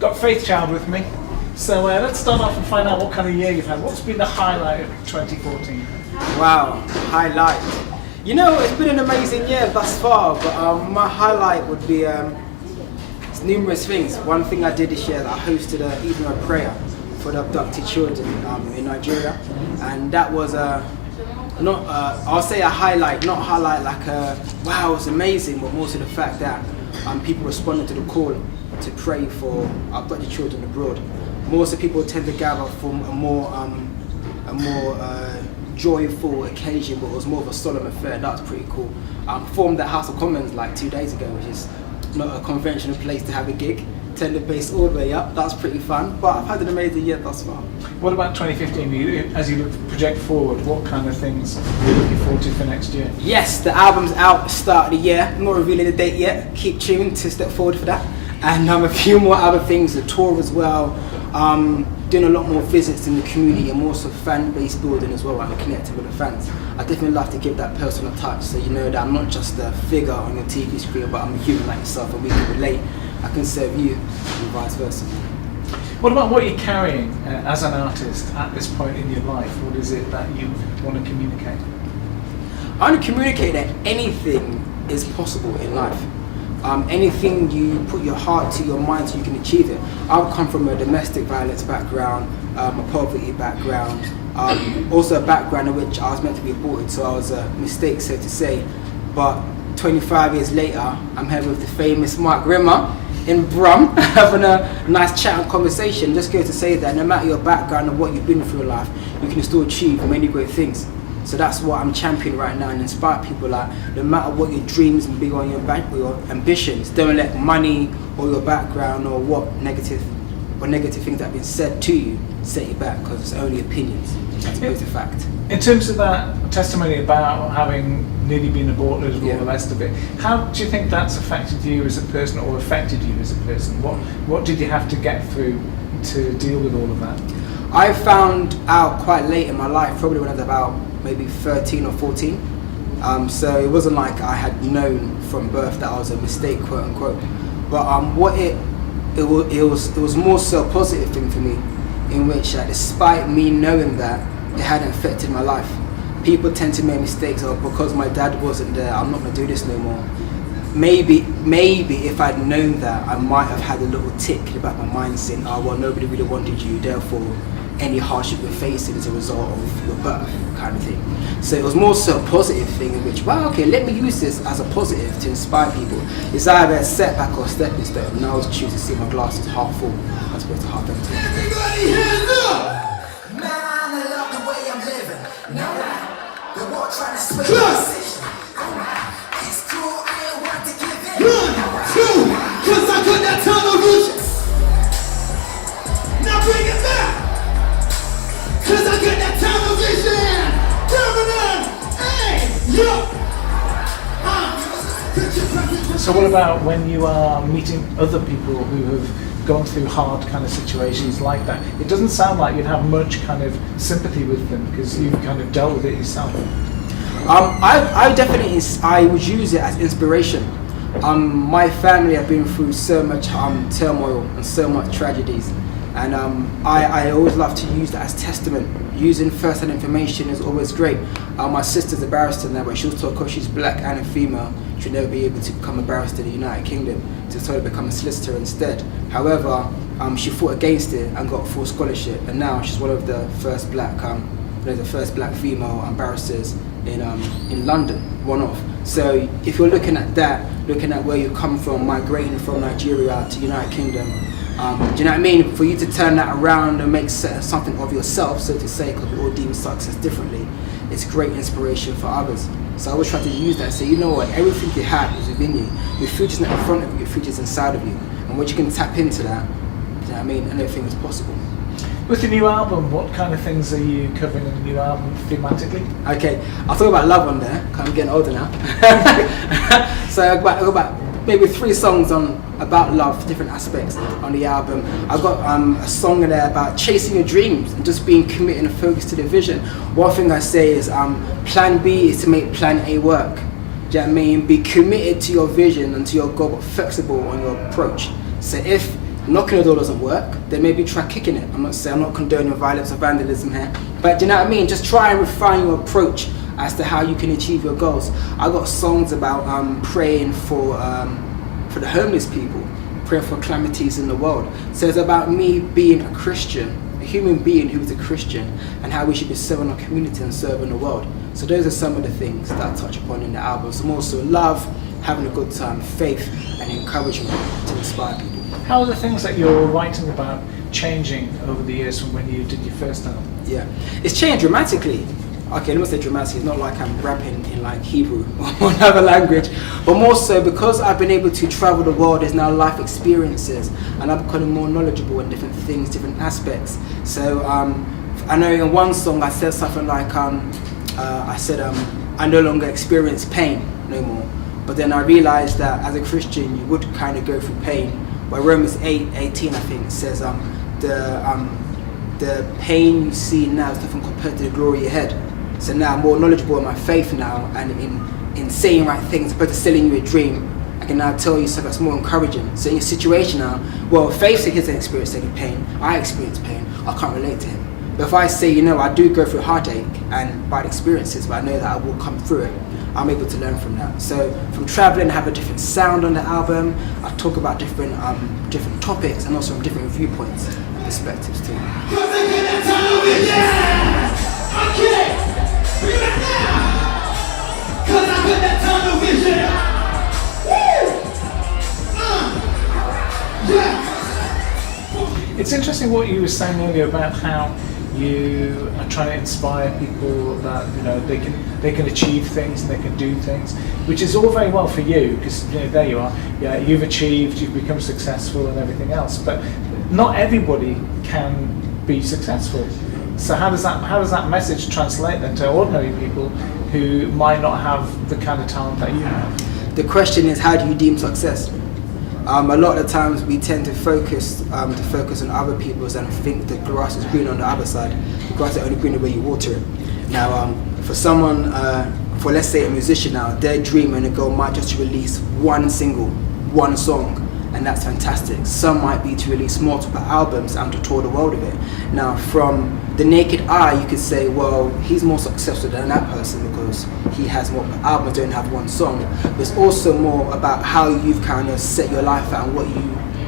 got Faith Child with me. So let's start off and find out what kind of year you've had. What's been the highlight of 2014? Wow, highlight. You know, it's been an amazing year thus far, but my highlight would be it's numerous things. One thing I did this year, that I hosted an evening of prayer for the abducted children in Nigeria, and that was I'll say a highlight, not highlight like wow, it's amazing, but more so the fact that people responded to the call to pray for abducted children abroad. More so people tend to gather for a more joyful occasion, but it was more of a solemn affair. That was pretty cool. Performed at House of Commons like 2 days ago, which is not a conventional place to have a gig. Turned the bass all the way up. That was pretty fun, but I've had an amazing year thus far. What about 2015? As you project forward, what kind of things are you looking forward to for next year? Yes, the album's out at the start of the year. I'm not revealing the date yet. Keep tuned to step forward for that. And a few more other things, the tour as well. Doing a lot more visits in the community and more so fan base building as well, and connecting with the fans. I definitely love to give that personal touch, so you know that I'm not just a figure on your TV screen, but I'm a human like yourself, and we can relate. I can serve you, and vice versa. What about what you're carrying as an artist at this point in your life? What is it that you want to communicate? I want to communicate that anything is possible in life. Anything you put your heart to, your mind to, you can achieve it. I've come from a domestic violence background, a poverty background, also a background in which I was meant to be aborted, so I was a mistake, so to say. But 25 years later, I'm here with the famous Mark Rimmer in Brum, having a nice chat and conversation. Just go to say that no matter your background and what you've been through in life, you can still achieve many great things. So that's what I'm championing right now, and inspire people like, no matter what your dreams and big on your ambitions, don't let money or your background or what negative things that have been said to you set you back, because it's only opinions as opposed to fact. In terms of that testimony about having nearly been aborted and all the rest of it, how do you think that's affected you as a person, or affected you as a person? What did you have to get through to deal with all of that? I found out quite late in my life, probably when I was about maybe 13 or 14. So it wasn't like I had known from birth that I was a mistake, quote unquote. But it was more so a positive thing for me, in which despite me knowing that, it hadn't affected my life. People tend to make mistakes, or because my dad wasn't there, I'm not gonna do this no more. Maybe if I'd known that, I might have had a little tick about my mind saying, oh well, nobody really wanted you, therefore any hardship you're facing as a result of your birth, kind of thing. So it was more so a positive thing, in which, wow, okay, let me use this as a positive to inspire people. It's either a setback or a stepping stone, and I always choose to see my glasses half full as opposed to half empty. Everybody hands up! Man, I love the way I'm living. No lie, the war trying to sway the decision. Alright, it's cool, I ain't want to give in. 1, 2, cause I got that tunnel vision. Now bring it back! Cause I got that tunnel vision! Birmingham! Hey! Yo! So what about when you are meeting other people who have gone through hard kind of situations like that? It doesn't sound like you'd have much kind of sympathy with them, because you've kind of dealt with it yourself. I would use it as inspiration. My family have been through so much turmoil and so much tragedies, and I always love to use that as testament. Using first-hand information is always great. My sister's a barrister now, but she was told because she's black and a female, she'll never be able to become a barrister in the United Kingdom, to sort of become a solicitor instead. However, she fought against it and got a full scholarship, and now she's one of the first black female barristers in London, one of. So if you're looking at that, looking at where you come from, migrating from Nigeria to United Kingdom, do you know what I mean? For you to turn that around and make something of yourself, so to say, because we all deal with success differently, it's great inspiration for others. So I always try to use that and say, you know what, everything you have is within you. Your future's not in front of you, your future's inside of you. And when you can tap into that, do you know what I mean? And everything is possible. With the new album, what kind of things are you covering in the new album thematically? Okay, I'll talk about love on there, because I'm getting older now. So I've got about maybe 3 songs about love, different aspects on the album. I've got a song in there about chasing your dreams and just being committed and focused to the vision. One thing I say is plan B is to make plan A work. Do you know what I mean? Be committed to your vision and to your goal, but flexible on your approach. So if Knocking the door doesn't work, then maybe try kicking it. I'm not condoning violence or vandalism here, but do you know what I mean? Just try and refine your approach as to how you can achieve your goals. I got songs about praying for the homeless people, praying for calamities in the world. So it's about me being a Christian, a human being who is a Christian, and how we should be serving our community and serving the world. So those are some of the things that I touch upon in the album. Some also love, having a good time, faith, and encouragement to inspire people. How are the things that you're writing about changing over the years from when you did your first album? Yeah, it's changed dramatically. Okay, let me say dramatically. It's not like I'm rapping in like Hebrew or another language, but more so because I've been able to travel the world. There's now life experiences, and I'm becoming more knowledgeable in different things, different aspects. So I know in one song I said something like, I no longer experience pain no more. But then I realized that as a Christian, you would kind of go through pain. Where Romans 8:18, I think, says the pain you see now is nothing compared to the glory ahead. So now I'm more knowledgeable in my faith now, and in saying right things, opposed to selling you a dream, I can now tell you stuff that's more encouraging. So in your situation now, well, Faith said he doesn't experience any pain. I experience pain. I can't relate to him. But if I say, I do go through heartache and bad experiences, but I know that I will come through it, I'm able to learn from that. So from traveling, I have a different sound on the album. I talk about different topics and also from different viewpoints and perspectives too. It's interesting what you were saying earlier about how you are trying to inspire people that they can achieve things and they can do things, which is all very well for you because there you are. Yeah, you've achieved, you've become successful and everything else, but not everybody can be successful. So how does that message translate then to ordinary people who might not have the kind of talent that you have? The question is, how do you deem success? A lot of the times we tend to focus on other people's and think the grass is green on the other side. The grass is only green the way you water it. Now, for someone, for let's say a musician now, their dream and a goal might just to release one single, one song, and that's fantastic. Some might be to release multiple albums and to tour the world with it. Now, from the naked eye, you could say, well, he's more successful than that person because he has more albums, don't have one song. But it's also more about how you've kind of set your life out and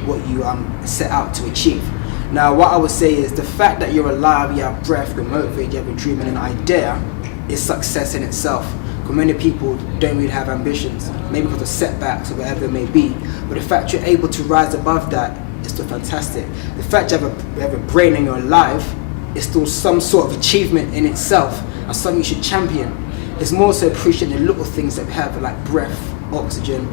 what you set out to achieve. Now, what I would say is the fact that you're alive, you have breath, you're motivated, you have a dream and an idea is success in itself. Because many people don't really have ambitions, maybe because of setbacks or whatever it may be. But the fact you're able to rise above that is still fantastic. The fact you have a brain and you're alive is still some sort of achievement in itself and something you should champion. It's more so appreciating the little things that we have, like breath, oxygen.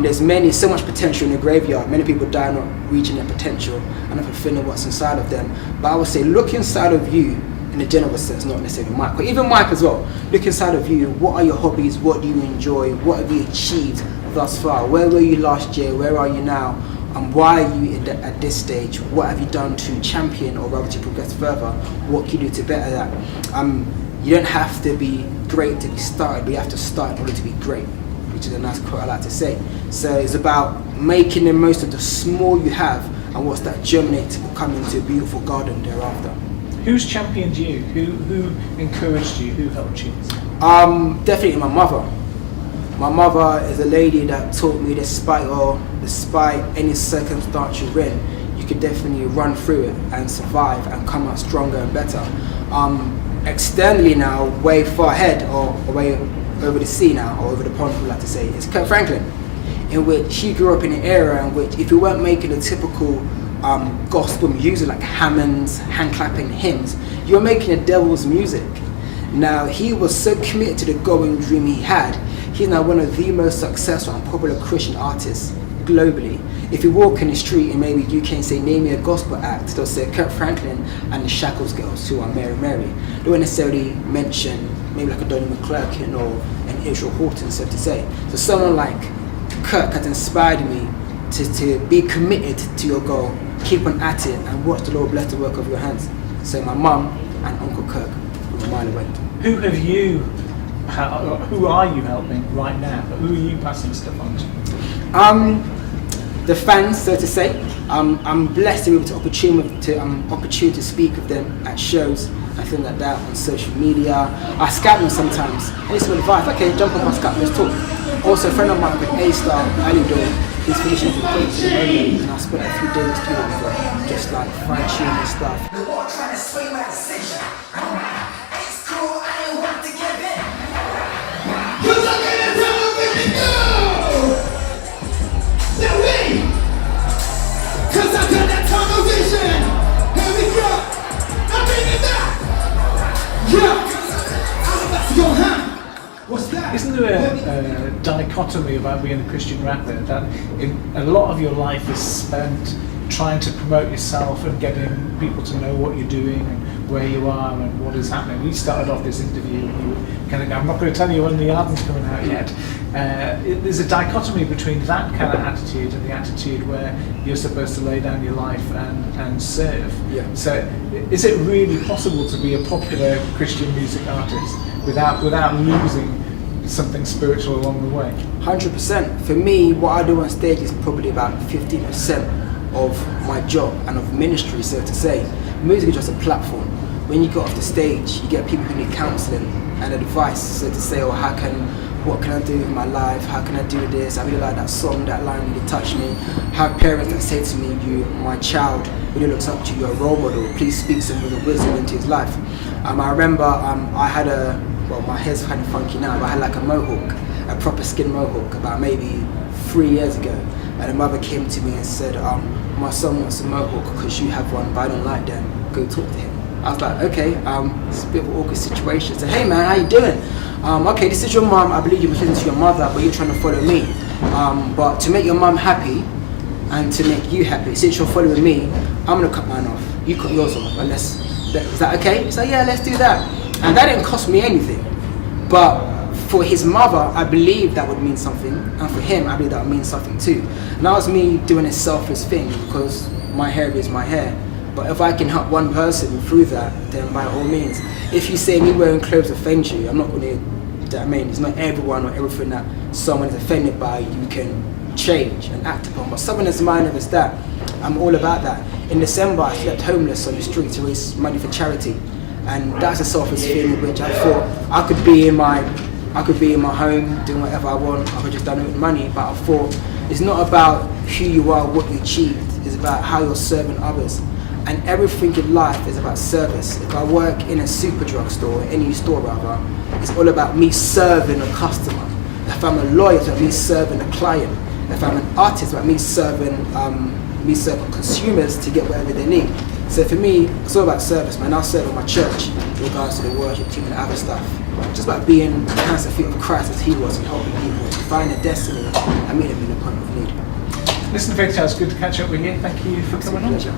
There's so much potential in the graveyard. Many people die not reaching their potential and not fulfilling what's inside of them. But I would say look inside of you in a general sense, not necessarily Mike, but even Mike as well. Look inside of you. What are your hobbies? What do you enjoy? What have you achieved thus far? Where were you last year? Where are you now? And why are you at this stage? What have you done to champion or rather to progress further? What can you do to better that? You don't have to be great to be started, but you have to start in order to be great, which is a nice quote I like to say. So it's about making the most of the small you have and what's that germinate to become into a beautiful garden thereafter. Who's championed you? Who encouraged you? Who helped you? Definitely my mother. My mother is a lady that taught me despite any circumstance you're in, you could definitely run through it and survive and come out stronger and better. Externally now, way far ahead or way over the sea now, or over the pond, we like to say, is Kirk Franklin, in which he grew up in an era in which if you weren't making a typical gospel music like Hammonds, hand clapping hymns, you were making a devil's music. Now, he was so committed to the going dream he had, he's now one of the most successful and popular Christian artists globally. If you walk in the street and maybe you can say, name me a gospel act, they'll say Kirk Franklin and the Shackles Girls, who are Mary Mary. They won't necessarily mention maybe like a Donnie McClurkin or an Israel Horton, so to say. So someone like Kirk has inspired me to be committed to your goal, keep on at it, and watch the Lord bless the work of your hands. So my mum and Uncle Kirk from a mile away. Who are you helping right now? Who are you passing stuff on to? the fans, so to say. I'm blessed to be able to opportunity to speak with them at shows and things like that on social media. I scout them sometimes. I need some advice. Okay, jump on my scout, let's talk. Also, a friend of mine called A-Star, Ali Dole, he's finishing his college at the moment, and I spent a few days talking with him, just like fine-tuning and stuff. The war trying to sway my decision. It's cool, I ain't want to give in. 'Cause I get it from a big girl. That way. 'Cause I got that tunnel vision. Here we go. I bring it back. Yeah. I'm about to go ham. What's that? Isn't there a dichotomy about being a Christian rapper, that a lot of your life is spent trying to promote yourself and getting people to know what you're doing and where you are and what is happening? We started off this interview and you were kind of, I'm not going to tell you when the album's coming out yet. There's a dichotomy between that kind of attitude and the attitude where you're supposed to lay down your life and serve. Yeah. So is it really possible to be a popular Christian music artist without losing something spiritual along the way? 100%. For me, what I do on stage is probably about 15% of my job and of ministry, so to say. Music is just a platform. When you go off the stage, you get people who need counselling and advice, so to say, or what can I do in my life? How can I do this? I really like that song, that line really touched me. Have parents that say to me, my child really looks up to you, you're a role model. Please speak some of the wisdom into his life. I remember I had my hair's kind of funky now, but I had like a mohawk, a proper skin mohawk, about maybe 3 years ago. And a mother came to me and said, my son wants a mohawk because you have one, but I don't like them. Go talk to him. I was like, okay, it's a bit of an awkward situation. I said, hey man, how you doing? Okay, this is your mom. I believe you were listening to your mother, but you're trying to follow me. But to make your mom happy and to make you happy, since you're following me, I'm gonna cut mine off. You cut yours off, and is that okay? He's like, yeah, let's do that. And that didn't cost me anything. But for his mother, I believe that would mean something, and for him, I believe that would mean something too. And that was me doing a selfless thing, because my hair is my hair. But if I can help one person through that, then by all means. If you say me wearing clothes offends you, I'm not going to, you know what I mean? It's not everyone or everything that someone is offended by you can change and act upon. But something as minor as that, I'm all about that. In December, I slept homeless on the street to raise money for charity. And that's a selfish feeling which I thought I could be in my home doing whatever I want. I could just done it with money, but I thought it's not about who you are, what you achieved. It's about how you're serving others. And everything in life is about service. If I work in a super drugstore, any store rather, it's all about me serving a customer. If I'm a lawyer, it's about me serving a client. If I'm an artist, it's about me serving consumers to get whatever they need. So for me, it's all about service, man. I serve in my church in regards to the worship team and other stuff. Just about being the hands and feet of Christ as he was and helping people to find their destiny and meet them in the point of need. Listen, Victor, it's good to catch up with you. Thank you for coming on. Pleasure.